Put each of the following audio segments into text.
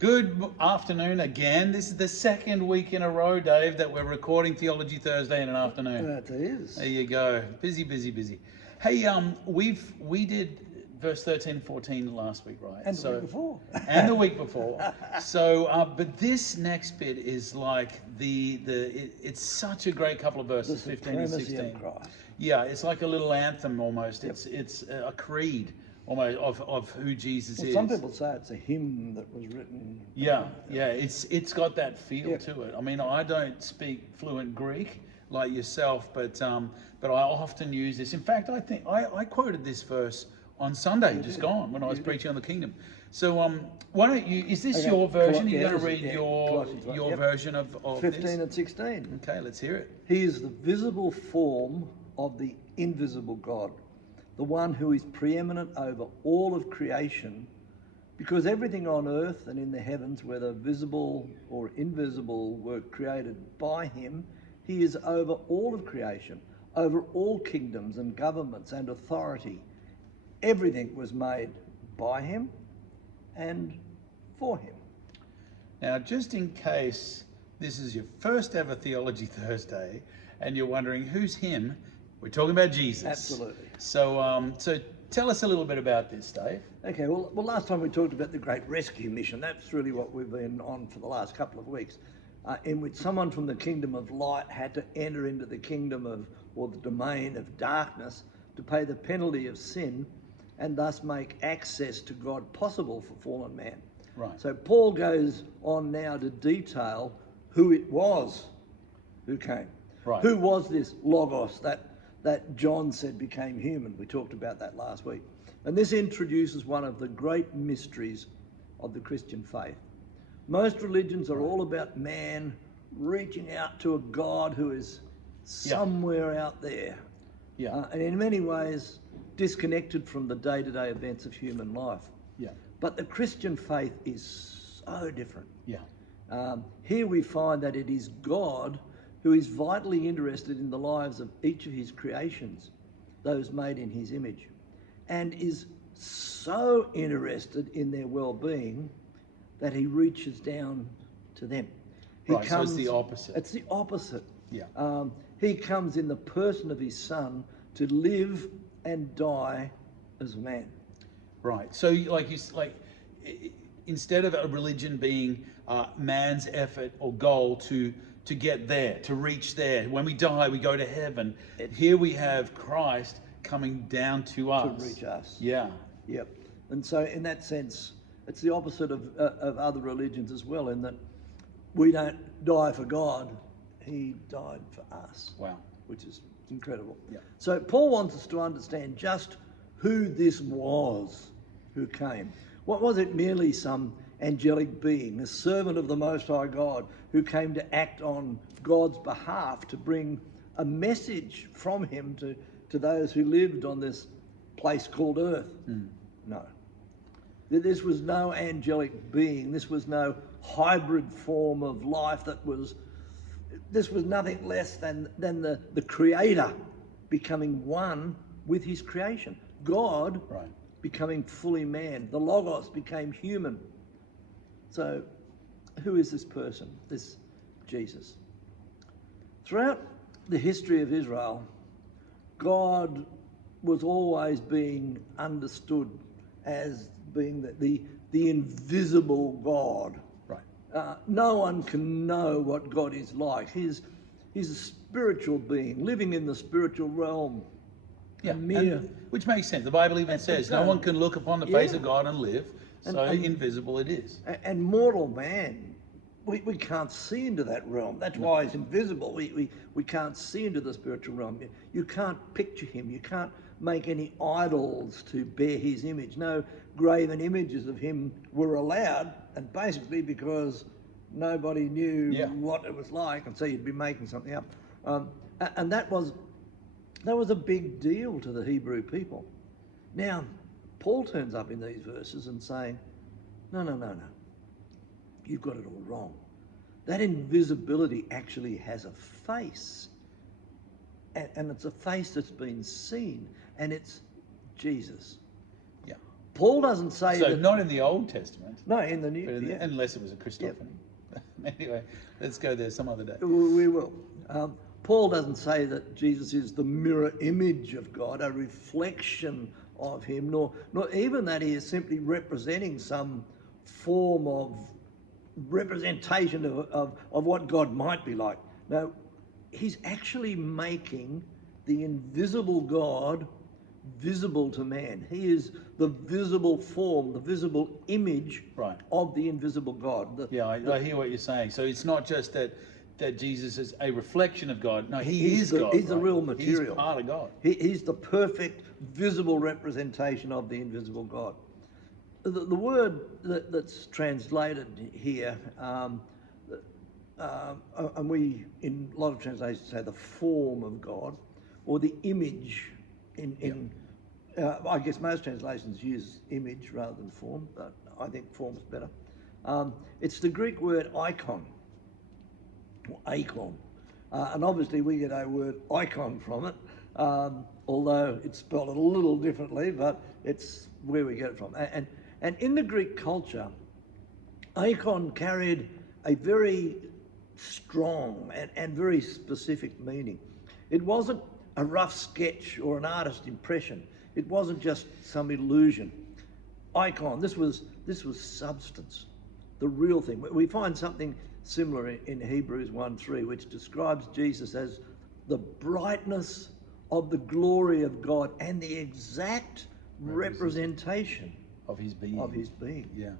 Good afternoon again. This is the second week in a row, Dave, that we're recording Theology Thursday in an afternoon. That is. There you go. Busy, busy, busy. Hey, we did verse 13 and 14 last week, right? And the week before. And the week before. So, but this next bit is like it's such a great couple of verses, 15 and 16. Of Christ. Yeah, it's like a little anthem almost. Yep. It's a creed almost of who Jesus is. Some people say it's a hymn that was written. Yeah, it's got that feel to it. I mean, I don't speak fluent Greek like yourself, but I often use this. In fact, I think I quoted this verse on Sunday, just gone, when I was preaching on the kingdom. So why don't you? Is this your version? You're going to read your version of 15 this? and 16. Okay, let's hear it. He is the visible form of the invisible God, the one who is preeminent over all of creation, because everything on earth and in the heavens, whether visible or invisible, were created by him. He is over all of creation, over all kingdoms and governments and authority. Everything was made by him and for him. Now, just in case this is your first ever Theology Thursday and you're wondering who's him, we're talking about Jesus. Absolutely. So, tell us a little bit about this, Dave. Okay, well, last time we talked about the Great Rescue Mission. That's really what we've been on for the last couple of weeks, in which someone from the kingdom of light had to enter into the kingdom of, or the domain of darkness, to pay the penalty of sin and thus make access to God possible for fallen man. Right. So Paul goes on now to detail who it was who came. Right. Who was this Logos that John said became human? We talked about that last week. And this introduces one of the great mysteries of the Christian faith. Most religions are all about man reaching out to a God who is somewhere out there. Yeah. And in many ways disconnected from the day-to-day events of human life. Yeah. But the Christian faith is so different. Yeah. Here we find that it is God who is vitally interested in the lives of each of his creations, those made in his image, and is so interested in their well-being that he reaches down to them. So it's the opposite. It's the opposite. Yeah. He comes in the person of his Son to live and die as a man. Right. So, instead of a religion being man's effort or goal to get there, to reach there, when we die, we go to heaven. Here we have Christ coming down to us. To reach us. Yeah. Yep. And so, in that sense, it's the opposite of other religions as well, in that we don't die for God, he died for us. Wow. Which is incredible. Yeah. So Paul wants us to understand just who this was who came. What was it? Merely some angelic being, a servant of the Most High God, who came to act on God's behalf to bring a message from him to those who lived on this place called earth? No. This was no angelic being. This was no hybrid form of life this was nothing less than the Creator becoming one with his creation. God becoming fully man. The Logos became human. So who is this person, this Jesus? Throughout the history of Israel, God was always being understood as being the invisible God. No one can know what God is like. He's a spiritual being, living in the spiritual realm. Yeah, which makes sense. The Bible even says no one can look upon the face of God and live, so invisible it is. And mortal man, we can't see into that realm. That's why he's invisible. We can't see into the spiritual realm. You can't picture him. You can't make any idols to bear his image. No graven images of him were allowed, and basically because nobody knew what it was like, and so you'd be making something up. And that was a big deal to the Hebrew people. Now, Paul turns up in these verses and saying, no. You've got it all wrong. That invisibility actually has a face. And it's a face that's been seen, and it's Jesus. Yeah. Paul doesn't say So that. not in the Old Testament, No, in the New. but Yeah, unless it was a Christophany. Anyway, let's go there some other day. we will. Paul doesn't say that Jesus is the mirror image of God, a reflection of him, nor even that he is simply representing some form of representation of what God might be like. No, he's actually making the invisible God visible to man. He is the visible form, the visible image Right. of the invisible God. I hear what you're saying. So it's not just that Jesus is a reflection of God. No, he is God. He's the right? real material. He's part of God. He's the perfect visible representation of the invisible God. The word that's translated here, and we in a lot of translations say the form of God, or the image. I guess most translations use image rather than form, but I think form's better. It's the Greek word icon, or icon. And obviously we get our word icon from it, although it's spelled a little differently, but it's where we get it from. And in the Greek culture, icon carried a very strong and very specific meaning. It wasn't a rough sketch or an artist's impression. It wasn't just some illusion. Icon, this was substance, the real thing. We find something similar in Hebrews 1:3, which describes Jesus as the brightness of the glory of God and the exact representation of his being. Yeah.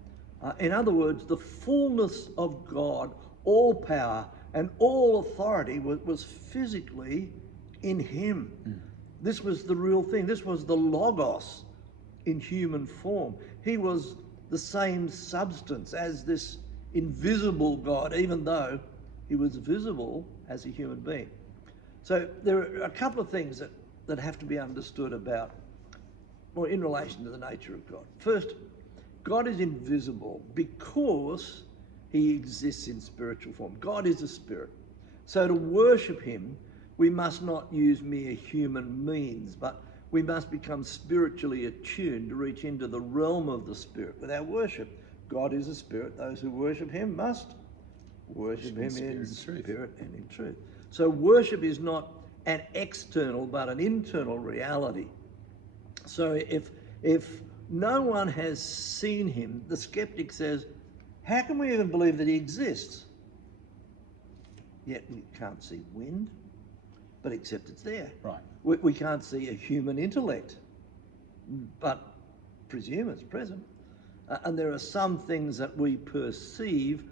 In other words, the fullness of God, all power and all authority was physically in him. This was the real thing. This was the Logos in human form. He was the same substance as this invisible God, even though he was visible as a human being. So there are a couple of things that have to be understood about, or in relation to the nature of God. First, God is invisible because he exists in spiritual form. God is a spirit. So to worship him, we must not use mere human means, but we must become spiritually attuned to reach into the realm of the spirit with our worship. God is a spirit. Those who worship him must worship him in spirit and in truth. So worship is not an external but an internal reality. So if no one has seen him, the skeptic says, how can we even believe that he exists? Yet we can't see wind, but except it's there. Right. We can't see a human intellect, but presume it's present. And there are some things that we perceive,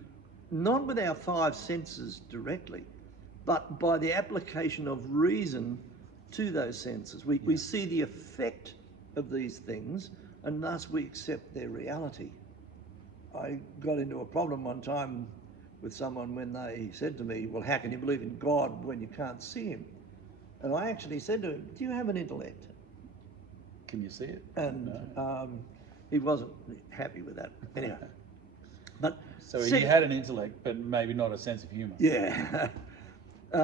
not with our five senses directly, but by the application of reason to those senses. We see the effect of these things, and thus we accept their reality. I got into a problem one time with someone when they said to me, well, how can you believe in God when you can't see him? And I actually said to him, do you have an intellect? Can you see it? And he wasn't happy with that. Anyway. But so he had an intellect, but maybe not a sense of humour. Yeah.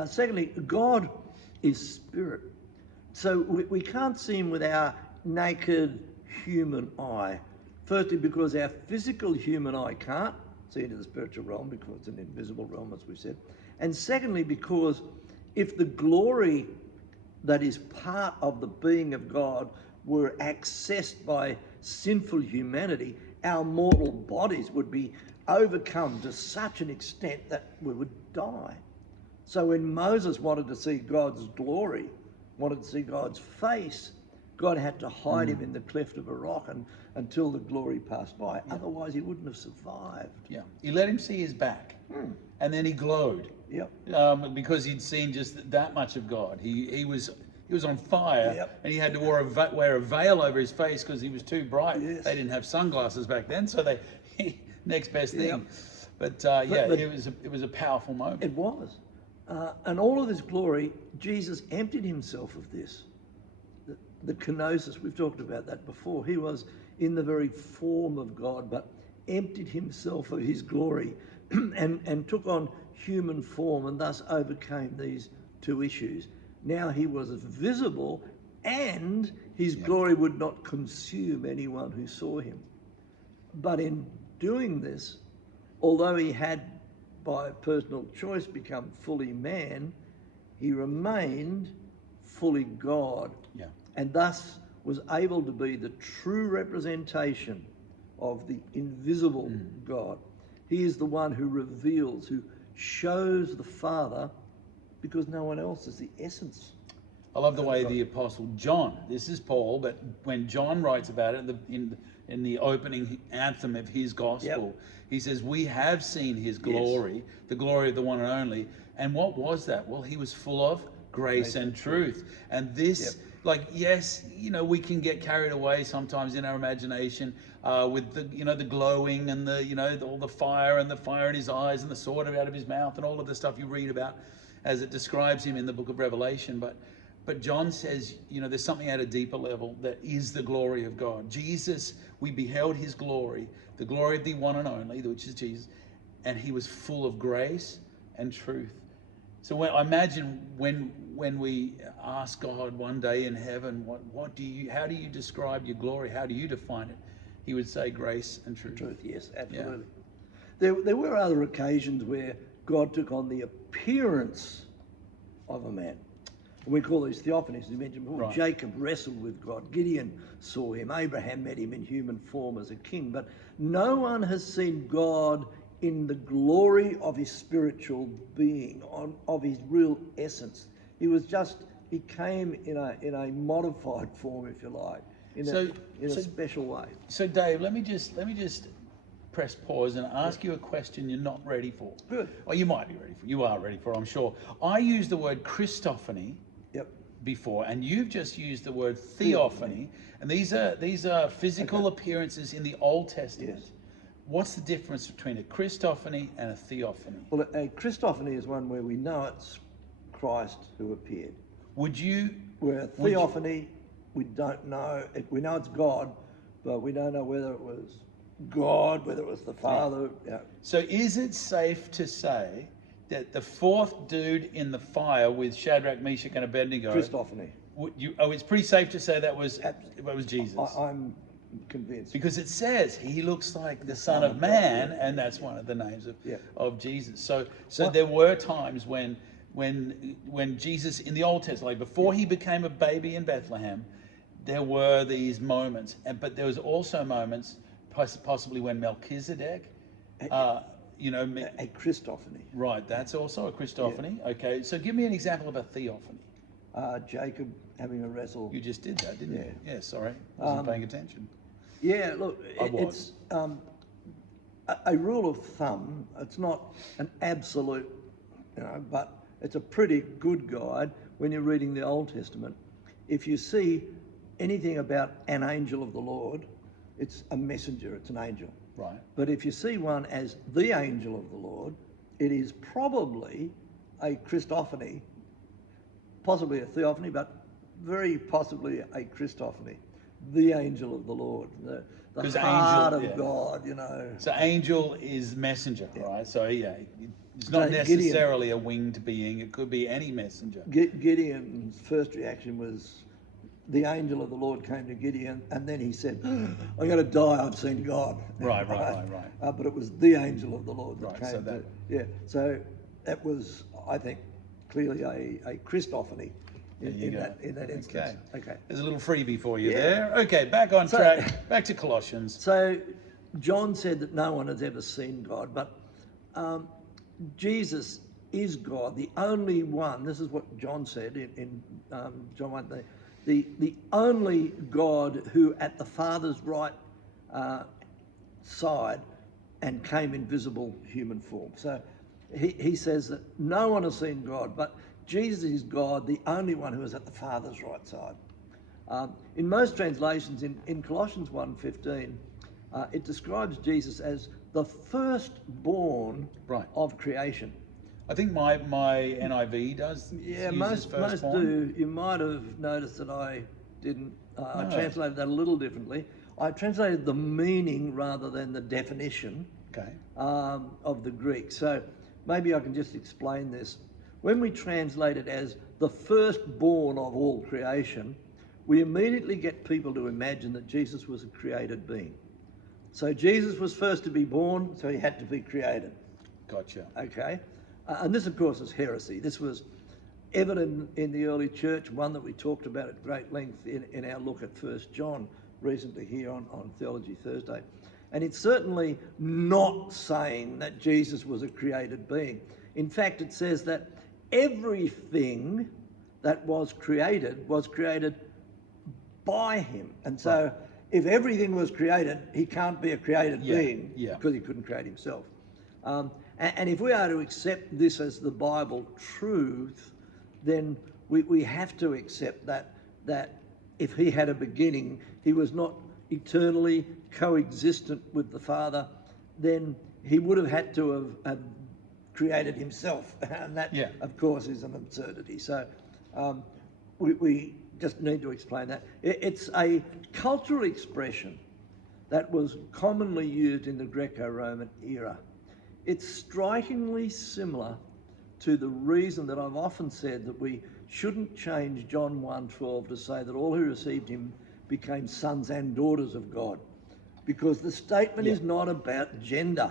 Secondly, God is spirit. So we can't see him with our naked human eye. Firstly, because our physical human eye can't see into the spiritual realm because it's an invisible realm, as we said. And secondly, because if the glory that is part of the being of God were accessed by sinful humanity, our mortal bodies would be overcome to such an extent that we would die. So when Moses wanted to see God's glory, wanted to see God's face, God had to hide him in the cleft of a rock until the glory passed by. Yeah. Otherwise, he wouldn't have survived. Yeah, he let him see his back, and then he glowed. Yep. Because he'd seen just that much of God. He was on fire, Yep. and he had to wear a veil over his face because he was too bright. Yes. They didn't have sunglasses back then, so next best thing. Yep. But it was a powerful moment. It was. And all of this glory, Jesus emptied himself of this. The kenosis, we've talked about that before. He was in the very form of God, but emptied himself of his glory and took on human form and thus overcame these two issues. Now he was visible and his glory would not consume anyone who saw him. But in doing this, although he had by personal choice become fully man, he remained fully God, and thus was able to be the true representation of the invisible God. He is the one who reveals, who shows the Father, because no one else is the essence. I love the way the Apostle John, this is Paul, but when John writes about it in the opening anthem of his gospel, he says, we have seen his glory, the glory of the one and only. And what was that? Well, he was full of grace and truth. And this, yes, we can get carried away sometimes in our imagination with the glowing and all the fire and the fire in his eyes and the sword out of his mouth and all of the stuff you read about as it describes him in the book of Revelation. But John says, there's something at a deeper level that is the glory of God. Jesus, we beheld his glory, the glory of the one and only, which is Jesus, and he was full of grace and truth. So I imagine when we ask God one day in heaven, how do you describe your glory? How do you define it? He would say grace and truth. Truth, yes, absolutely. Yeah. There were other occasions where God took on the appearance of a man. We call these theophanies, as you mentioned before. Right. Jacob wrestled with God. Gideon saw him. Abraham met him in human form as a king. But no one has seen God in the glory of his spiritual being, of his real essence. He came in a modified form, if you like, in a special way. So Dave, let me just press pause and ask you a question you're not ready for. Good. Or you might be ready for. You are ready for, I'm sure. I used the word Christophany before, and you've just used the word theophany. And these are physical appearances in the Old Testament. Yes. What's the difference between a Christophany and a theophany? Well, a Christophany is one where we know it's Christ who appeared. Where a theophany, we don't know. We know it's God, but we don't know whether it was God, whether it was the Father. Yeah. So is it safe to say that the fourth dude in the fire with Shadrach, Meshach, and Abednego... Christophany. It's pretty safe to say that was Jesus? I'm convinced. Because it says he looks like the Son of Man, and that's one of the names of Jesus. So there were times when Jesus in the Old Testament, like before he became a baby in Bethlehem, there were these moments, but there was also moments possibly when Melchizedek, a Christophany. Right, that's also a Christophany. Yeah. Okay, so give me an example of a theophany. Jacob having a wrestle. You just did that, didn't you? Yeah, sorry, I wasn't paying attention. Yeah, look, it's a rule of thumb. It's not an absolute, but it's a pretty good guide when you're reading the Old Testament. If you see anything about an angel of the Lord, it's a messenger, it's an angel. Right. But if you see one as the angel of the Lord, it is probably a Christophany, possibly a theophany, but very possibly a Christophany. The angel of the Lord, the heart of God, So angel is messenger, right? So it's not necessarily a winged being. It could be any messenger. Gideon's first reaction was, the angel of the Lord came to Gideon, and then he said, I'm going to die, I've seen God. Right. But it was the angel of the Lord that came So that was, I think, clearly a Christophany in that instance. Okay. There's a little freebie for you there. Okay, back on track. Back to Colossians. So John said that no one has ever seen God, but Jesus is God, the only one. This is what John said in John 1. The only God who at the Father's right side and came in visible human form. So he says that no one has seen God, but Jesus is God, the only one who is at the Father's right side. In most translations, in Colossians 1:15, it describes Jesus as the firstborn of creation. I think my NIV does. Yeah, most do. You might have noticed that I didn't. I translated that a little differently. I translated the meaning rather than the definition of the Greek. So maybe I can just explain this. When we translate it as the firstborn of all creation, we immediately get people to imagine that Jesus was a created being. So Jesus was first to be born, so he had to be created. Gotcha. Okay? And this, of course, is heresy. This was evident in the early church, one that we talked about at great length in our look at 1 John recently here on Theology Thursday. And it's certainly not saying that Jesus was a created being. In fact, it says that everything that was created by him. And so if everything was created, he can't be a created being because he couldn't create himself. And if we are to accept this as the Bible truth, then we have to accept that if he had a beginning, he was not eternally coexistent with the Father, then he would have had to have created himself. And that, of course, is an absurdity. So we just need to explain that. It's a cultural expression that was commonly used in the Greco-Roman era. It's strikingly similar to the reason that I've often said that we shouldn't change John 1:12 to say that all who received him became sons and daughters of God, because the statement is not about gender.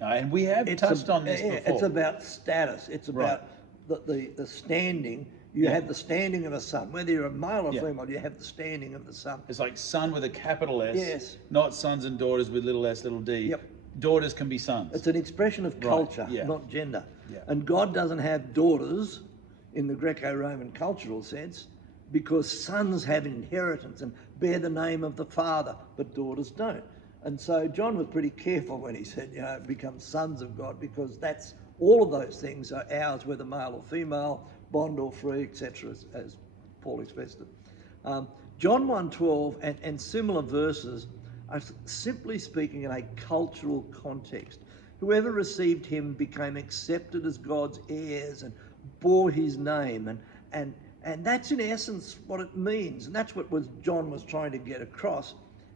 And we have touched on this before. It's about status. It's about the standing. You have the standing of a son. Whether you're a male or female, you have the standing of the son. It's like son with a capital S, yes, not sons and daughters with little s, little d. Yep. Daughters can be sons. It's an expression of culture, not gender. Yeah. And God doesn't have daughters in the Greco-Roman cultural sense, because sons have inheritance and bear the name of the father, but daughters don't. And so John was pretty careful when he said, become sons of God, because that's all of those things are ours, whether male or female, bond or free, etc., as Paul expressed it. John 1:12 and similar verses are simply speaking in a cultural context. Whoever received him became accepted as God's heirs and bore his name, and that's in essence what it means, and that's what John was trying to get across.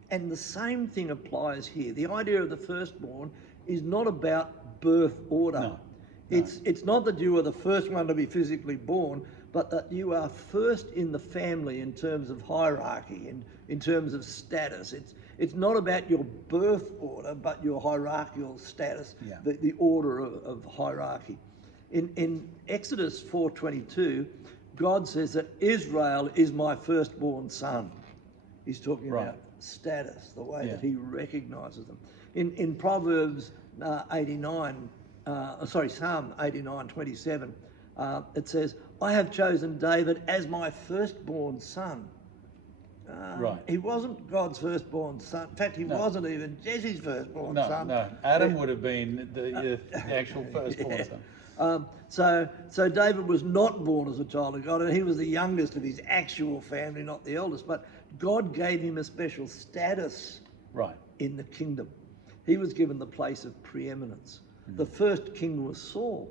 And the same thing applies here. The idea of the firstborn is not about birth order. No. It's not that you are the first one to be physically born, but that you are first in the family in terms of hierarchy and in terms of status. It's not about your birth order, but your hierarchical status, the order of hierarchy. In Exodus 4:22, God says that Israel is my firstborn son. He's talking about status, the way that he recognises them. In Proverbs Psalm 89:27, it says, I have chosen David as my firstborn son. He wasn't God's firstborn son. In fact, he wasn't even Jesse's firstborn son. No, Adam would have been the actual firstborn son. So David was not born as a child of God, and he was the youngest of his actual family, not the eldest. But God gave him a special status in the kingdom. He was given the place of preeminence. The first king was Saul.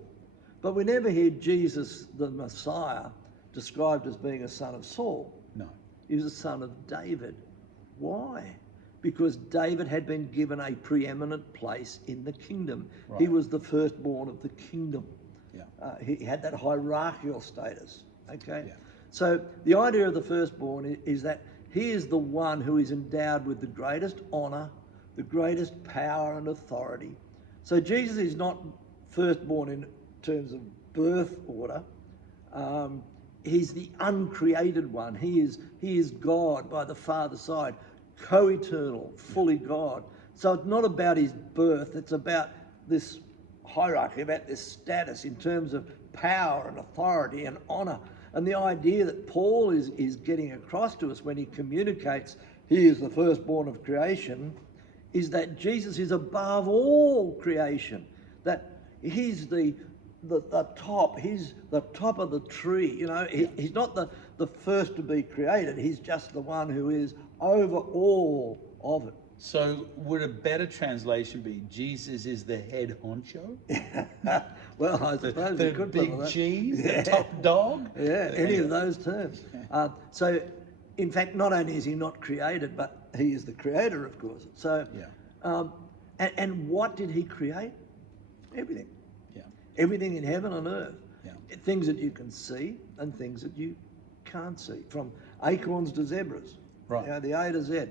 But we never hear Jesus, the Messiah, described as being a son of Saul. No. He was a son of David. Why? Because David had been given a preeminent place in the kingdom. He was the firstborn of the kingdom. He had that hierarchical status. Okay? So the idea of the firstborn is that he is the one who is endowed with the greatest honour, the greatest power and authority. So Jesus is not firstborn in terms of birth order. He's the uncreated one. He is God by the Father's side, co-eternal, fully God. So it's not about his birth, it's about this hierarchy, about this status in terms of power and authority and honour. And the idea that Paul is getting across to us when he communicates he is the firstborn of creation is that Jesus is above all creation, that he's the top, he's the top of the tree. He's not the first to be created, he's just the one who is over all of it. So would a better translation be Jesus is the head honcho? Well, I suppose the we could big put that. G's, the top dog? Any of those terms. So, in fact, not only is he not created, but he is the creator, of course. So, and what did he create? Everything. Everything in heaven and earth. Things that you can see and things that you can't see. From acorns to zebras. Right. You know, the A to Z.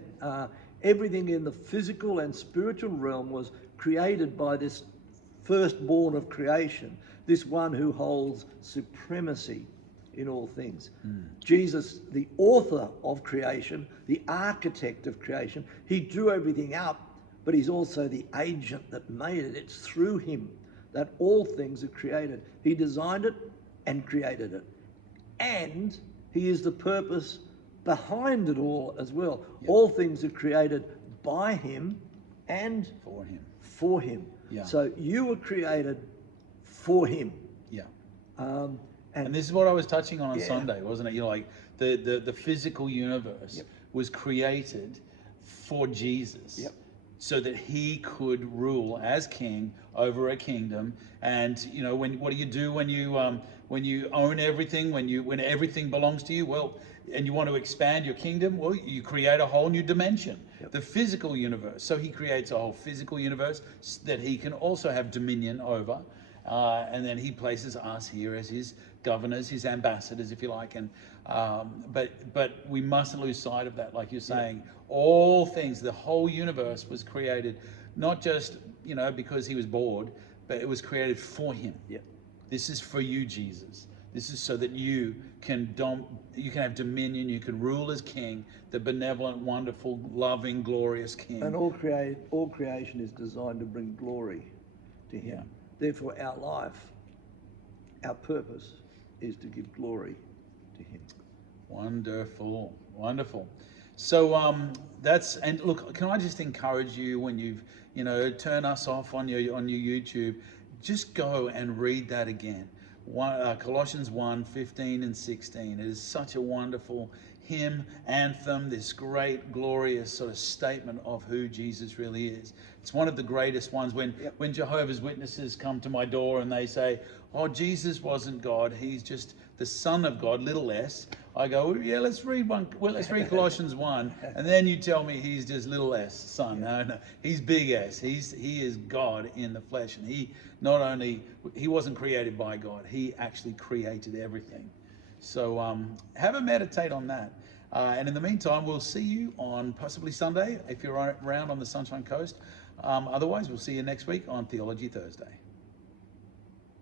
Everything in the physical and spiritual realm was created by this firstborn of creation, this one who holds supremacy in all things. Jesus, the author of creation, the architect of creation, he drew everything up, but he's also the agent that made it. It's through him that all things are created. He designed it and created it. And he is the purpose behind it all as well. Yep. All things are created by him and For him. for him. Yeah. So you were created for him. Yeah. And And this is what I was touching on Yeah. Sunday, wasn't it? You know, like the physical universe Yep. was created for Jesus. Yep. So that he could rule as king over a kingdom. And you know, what do you do when you own everything, when everything belongs to you? Well, and you want to expand your kingdom, well, you create a whole new dimension, Yep. the physical universe. So he creates a whole physical universe that he can also have dominion over. And then he places us here as his governors, his ambassadors, if you like. And but we mustn't lose sight of that, like you're saying. All things, the whole universe was created, not just because he was bored, but it was created for him. Yep. This is for you, Jesus. This is so that you can have dominion, you can rule as king, the benevolent, wonderful, loving, glorious king. And all creation is designed to bring glory to him. Yeah. Therefore, our life, our purpose is to give glory to him. Wonderful, wonderful. So and look, can I just encourage you, when you've turn us off on your YouTube, just go and read that again. Colossians 1:15 and 16. It is such a wonderful hymn, anthem, this great, glorious sort of statement of who Jesus really is. It's one of the greatest ones. When Jehovah's Witnesses come to my door and they say, "Oh, Jesus wasn't God; he's just the Son of God, little s," I go, "Yeah, let's read Colossians 1, and then you tell me he's just little s, son." No, he's big S. He is God in the flesh, and he wasn't created by God; he actually created everything. So have a meditate on that. And in the meantime, we'll see you on possibly Sunday if you're around on the Sunshine Coast. Otherwise, we'll see you next week on Theology Thursday.